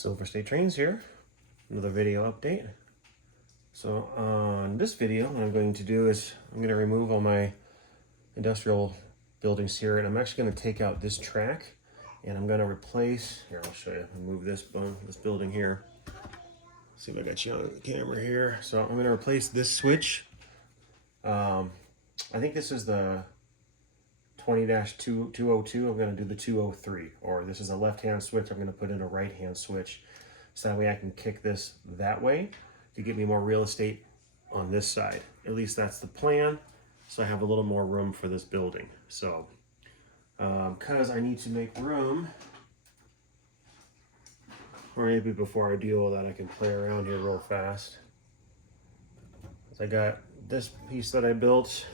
Silver State Trains here, another video update. So on this video, what I'm going to do is I'm going to remove all my industrial buildings here, and I'm actually going to take out this track, and I'm going to replace, here I'll show you, I'll move this building here. See if I got you on the camera here. So I'm going to replace this switch. I think this is the 20-202. I'm going to do the 203, or this is a left-hand switch. I'm going to put in a right-hand switch, so that way I can kick this that way to give me more real estate on this side. At least that's the plan, so I have a little more room for this building. So because I need to make room, or maybe before I do all that, I can play around here real fast. I got this piece that I built,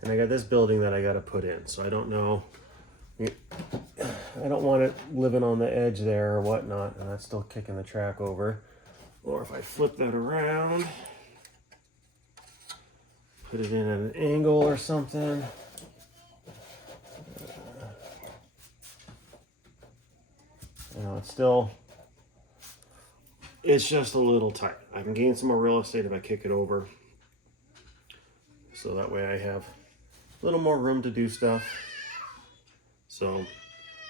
and I got this building that I got to put in. So I don't know, I don't want it living on the edge there or whatnot, and that's still kicking the track over. Or if I flip that around, put it in at an angle or something. You know, it's just a little tight. I can gain some more real estate if I kick it over. So that way I have a little more room to do stuff. So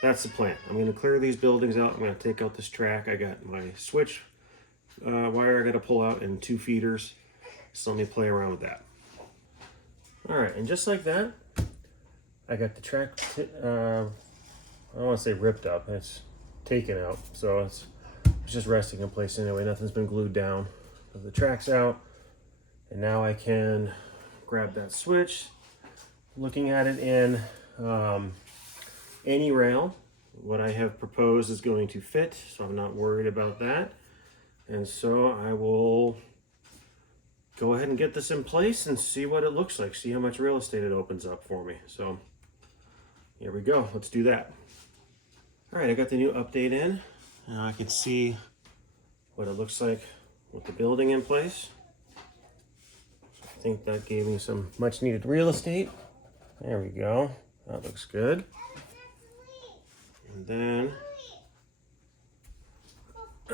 that's the plan. I'm going to clear these buildings out. I'm going to take out this track. I got my switch wire I got to pull out and 2 feeders. So let me play around with that. All right, and just like that, I got the track, I don't want to say ripped up. It's taken out. So it's just resting in place anyway. Nothing's been glued down. So the track's out. And now I can grab that switch. Looking at it in any rail, what I have proposed is going to fit, so I'm not worried about that. And so I will go ahead and get this in place and see what it looks like, see how much real estate it opens up for me. So here we go, let's do that. All right, I got the new update in. Now I can see what it looks like with the building in place. I think that gave me some much needed real estate. There we go. That looks good. And then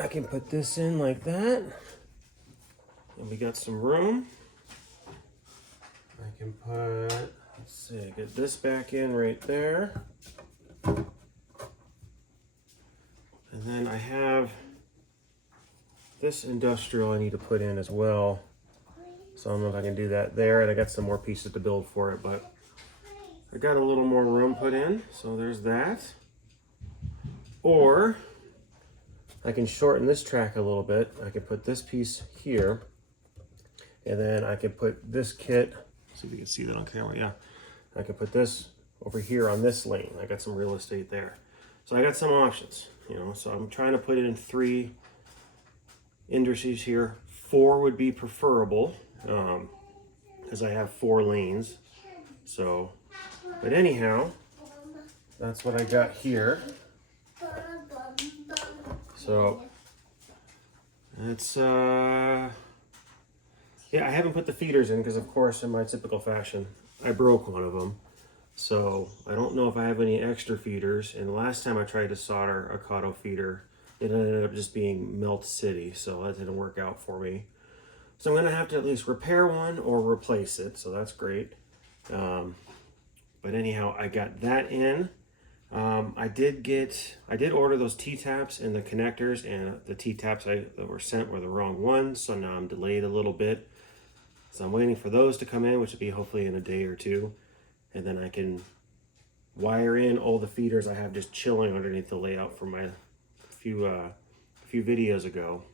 I can put this in like that. And we got some room. I can put, let's see, get this back in right there. And then I have this industrial I need to put in as well. So I don't know if I can do that there, and I got some more pieces to build for it, but I got a little more room put in, so there's that. Or I can shorten this track a little bit. I can put this piece here, and then I can put this kit, see if you can see that on camera, yeah. I can put this over here on this lane. I got some real estate there. So I got some options, you know, so I'm trying to put it in 3 indices here. 4 would be preferable, because I have 4 lanes. So, but anyhow, that's what I got here. So it's yeah, I haven't put the feeders in because, of course, in my typical fashion, I broke one of them. So I don't know if I have any extra feeders. And the last time I tried to solder a Cotto feeder, it ended up just being Melt City, so that didn't work out for me. So I'm gonna have to at least repair one or replace it, so that's great. But anyhow, I got that in. I did order those T-taps and the connectors, and the T-taps that were sent were the wrong ones, so now I'm delayed a little bit. So I'm waiting for those to come in, which will be hopefully in a day or 2. And then I can wire in all the feeders I have just chilling underneath the layout from my few videos ago.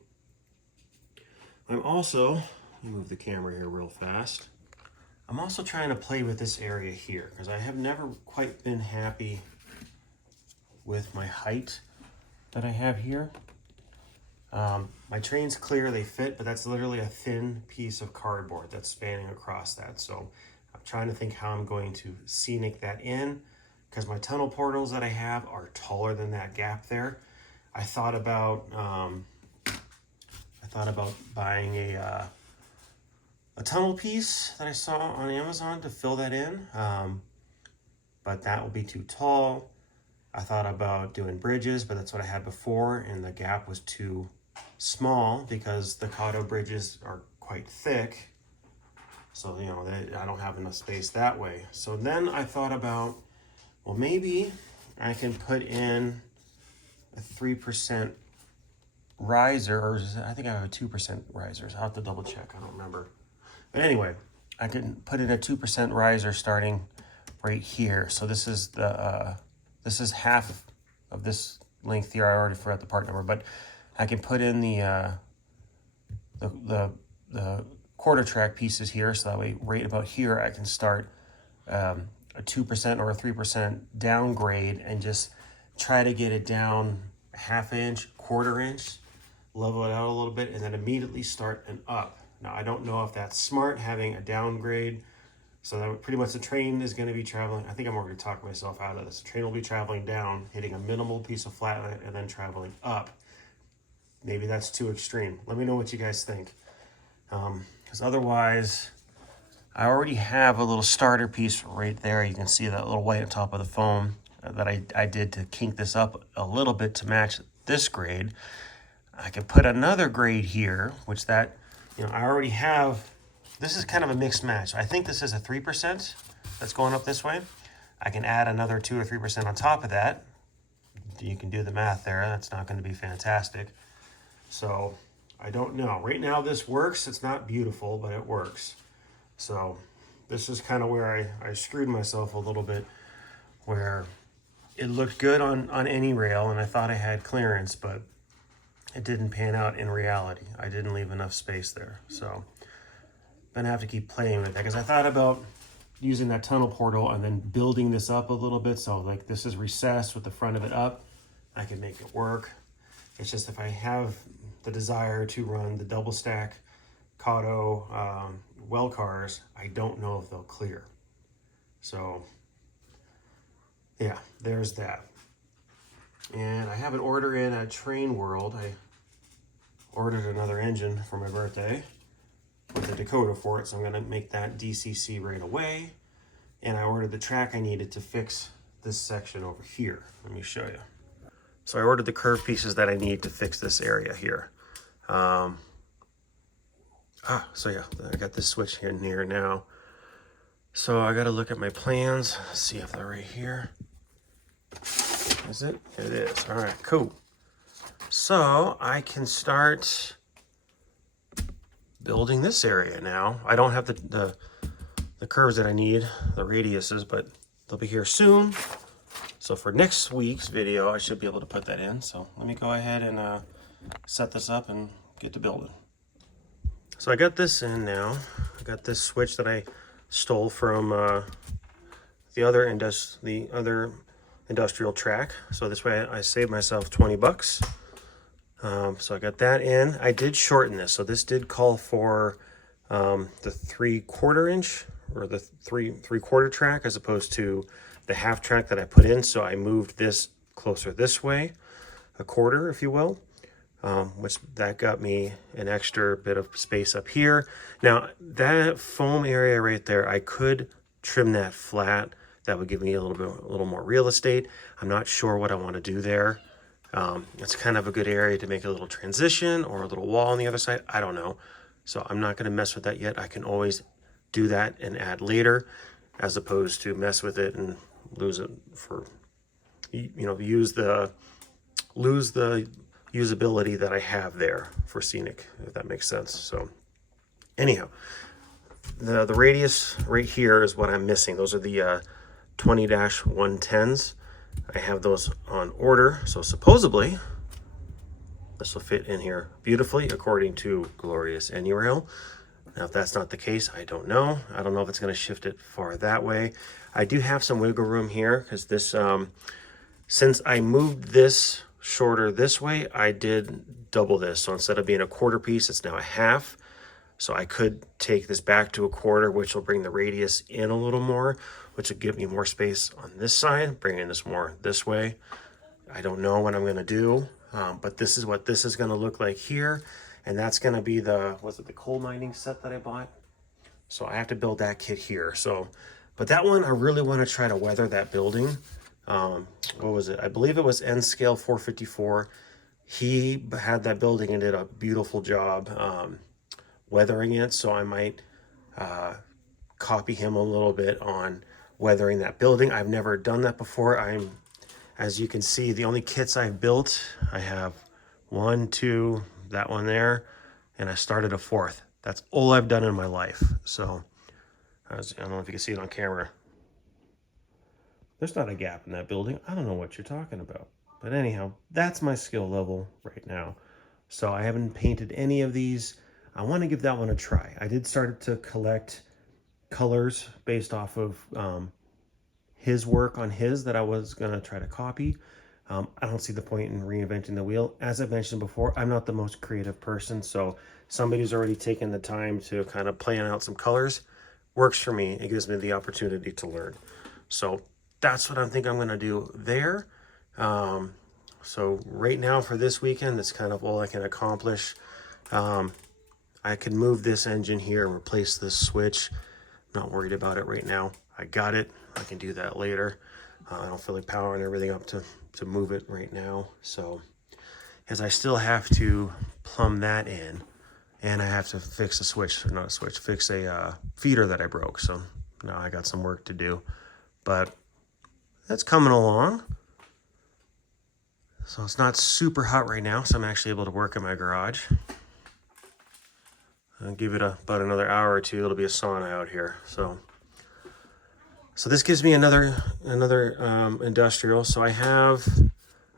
I'm also, let me move the camera here real fast. I'm also trying to play with this area here because I have never quite been happy with my height that I have here. My train's clear, they fit, but that's literally a thin piece of cardboard that's spanning across that. So I'm trying to think how I'm going to scenic that in, because my tunnel portals that I have are taller than that gap there. I thought about buying a tunnel piece that I saw on Amazon to fill that in, but that will be too tall. I thought about doing bridges, but that's what I had before, and the gap was too small because the Kato bridges are quite thick. So, you know, I don't have enough space that way. So then I thought about, well, maybe I can put in a 3% riser, or I think I have a 2% riser. So I'll have to double check. I don't remember. But anyway, I can put in a 2% riser starting right here. So this is the this is half of this length here. I already forgot the part number, but I can put in the quarter track pieces here, so that way right about here I can start a 2% or a 3% downgrade and just try to get it down a half inch, quarter inch, level it out a little bit, and then immediately start an up. Now I don't know if that's smart having a downgrade, so that pretty much the train is going to be traveling. I think I'm already talking myself out of this. The train will be traveling down, hitting a minimal piece of flat land, and then traveling up. Maybe that's too extreme. Let me know what you guys think. Because otherwise, I already have a little starter piece right there. You can see that little white on top of the foam that I did to kink this up a little bit to match this grade. I can put another grade here, which that, you know, I already have. This is kind of a mixed match. I think this is a 3% that's going up this way. I can add another 2 or 3% on top of that. You can do the math there. That's not going to be fantastic. So I don't know. Right now this works. It's not beautiful, but it works. So this is kind of where I screwed myself a little bit, where it looked good on any rail and I thought I had clearance, but it didn't pan out in reality. I didn't leave enough space there. So I'm gonna have to keep playing with that, because I thought about using that tunnel portal and then building this up a little bit. So like this is recessed with the front of it up. I can make it work. It's just if I have the desire to run the double stack Kato well cars, I don't know if they'll clear. So yeah, there's that. And I have an order in at Train World. I ordered another engine for my birthday with a Dakota for it, so I'm gonna make that DCC right away. And I ordered the track I needed to fix this section over here. Let me show you. So I ordered the curve pieces that I need to fix this area here. So yeah, I got this switch in here now. So I gotta look at my plans, see if they're right here. Is it? It is. All right, cool. So I can start building this area now. I don't have the curves that I need, the radiuses, but they'll be here soon. So for next week's video, I should be able to put that in. So let me go ahead and set this up and get to building. So I got this in now. I got this switch that I stole from the other industrial track. So this way I saved myself 20 bucks. So I got that in. I did shorten this. So this did call for the 3/4 inch or the three-quarter track as opposed to the half track that I put in. So I moved this closer this way, a quarter, if you will, which that got me an extra bit of space up here. Now that foam area right there, I could trim that flat. That would give me a little more real estate. I'm not sure what I want to do there. It's kind of a good area to make a little transition or a little wall on the other side. I don't know. So I'm not going to mess with that yet. I can always do that and add later, as opposed to mess with it and lose it for, you know, lose the usability that I have there for scenic, if that makes sense. So anyhow, the radius right here is what I'm missing. Those are the 20-110s. I have those on order, so supposedly this will fit in here beautifully according to Glorious AnyRail. Now if that's not the case, I don't know. I don't know if it's going to shift it far that way. I do have some wiggle room here because this, since I moved this shorter this way, I did double this. So instead of being a quarter piece, it's now a half. So I could take this back to a quarter, which will bring the radius in a little more, which will give me more space on this side, bringing this more this way. I don't know what I'm going to do, but this is what this is going to look like here. And that's going to be the, was it the coal mining set that I bought? So I have to build that kit here. So, but that one, I really want to try to weather that building. what was it? I believe it was N scale 454. He had that building and did a beautiful job weathering it. So I might copy him a little bit on weathering that building. I've never done that before. As you can see, the only kits I've built, I have 1, 2, that one there, and I started a 4th. That's all I've done in my life. So I don't know if you can see it on camera. There's not a gap in that building. I don't know what you're talking about. But anyhow, that's my skill level right now. So I haven't painted any of these. I want to give that one a try. I did start to collect colors based off of his work on his that I was going to try to copy. I don't see the point in reinventing the wheel. As I've mentioned before, I'm not the most creative person, so somebody who's already taken the time to kind of plan out some colors works for me. It gives me the opportunity to learn. So that's what I think I'm going to do there. So right now for this weekend, that's kind of all I can accomplish. I can move this engine here and replace this switch. I'm not worried about it right now. I got it. I can do that later. I don't feel like powering everything up to move it right now. So as I still have to plumb that in, and I have to fix a switch, or not a switch, fix a feeder that I broke. So now I got some work to do, but that's coming along. So it's not super hot right now, so I'm actually able to work in my garage. I'll give it about another hour or two. It'll be a sauna out here. So this gives me another industrial. So I have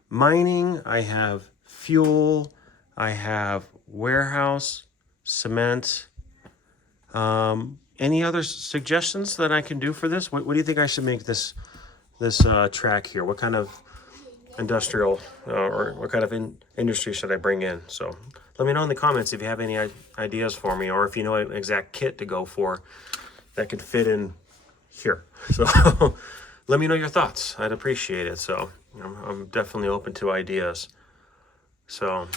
mining, I have fuel, I have warehouse, cement. Any other suggestions that I can do for this? What do you think I should make this track here? What kind of industrial or what kind of industry should I bring in? So let me know in the comments if you have any ideas for me, or if you know an exact kit to go for that could fit in here. So let me know your thoughts. I'd appreciate it. So I'm definitely open to ideas. So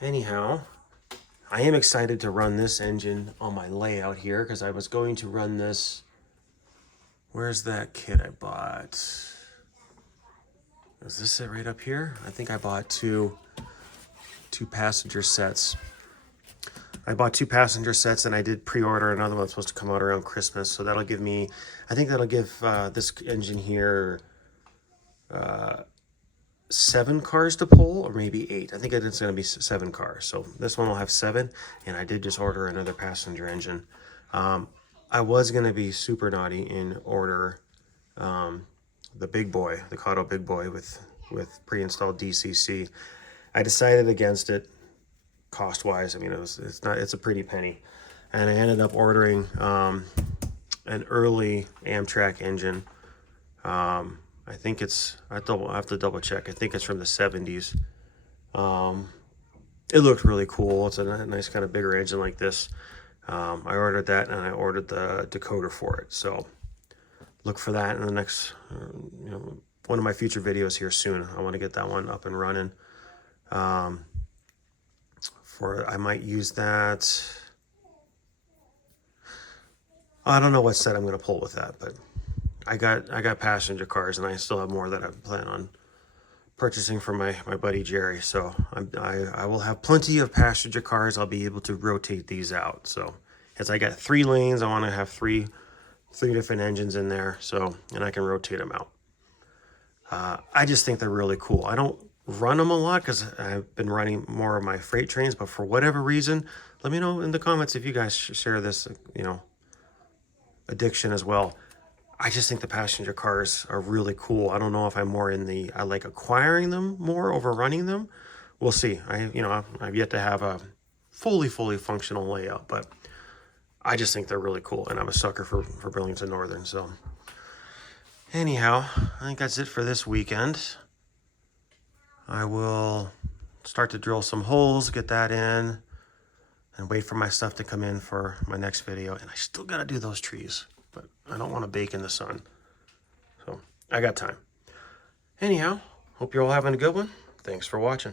anyhow, I am excited to run this engine on my layout here, because I was going to run this. Where's that kit I bought? Is this it right up here? I think I bought two passenger sets. I bought 2 passenger sets, and I did pre-order another one that's supposed to come out around Christmas. So that'll give me, I think that'll give this engine here 7 cars to pull, or maybe 8. I think it's going to be 7 cars. So this one will have 7, and I did just order another passenger engine. I was going to be super naughty and order the big boy, the Kato big boy with pre-installed DCC. I decided against it cost-wise. I mean, it's a pretty penny, and I ended up ordering an early Amtrak engine. I think it's, I have to double check. I think it's from the 70s. It looked really cool. It's a nice kind of bigger engine like this. I ordered that, and I ordered the decoder for it. So look for that in the next, one of my future videos here soon. I want to get that one up and running. I might use that. I don't know what set I'm going to pull with that, but I got passenger cars, and I still have more that I plan on purchasing from my buddy Jerry. So I will have plenty of passenger cars. I'll be able to rotate these out. So as I got 3 lanes, I want to have three different engines in there. So, and I can rotate them out. I just think they're really cool. I don't run them a lot because I've been running more of my freight trains, but for whatever reason, let me know in the comments if you guys share this, addiction as well. I just think the passenger cars are really cool. I don't know if I'm more I like acquiring them more over running them. We'll see. I've yet to have a fully functional layout, but I just think they're really cool, and I'm a sucker for Burlington Northern. So anyhow, I think that's it for this weekend. I will start to drill some holes, get that in, and wait for my stuff to come in for my next video. And I still got to do those trees, but I don't want to bake in the sun. So I got time. Anyhow, hope you're all having a good one. Thanks for watching.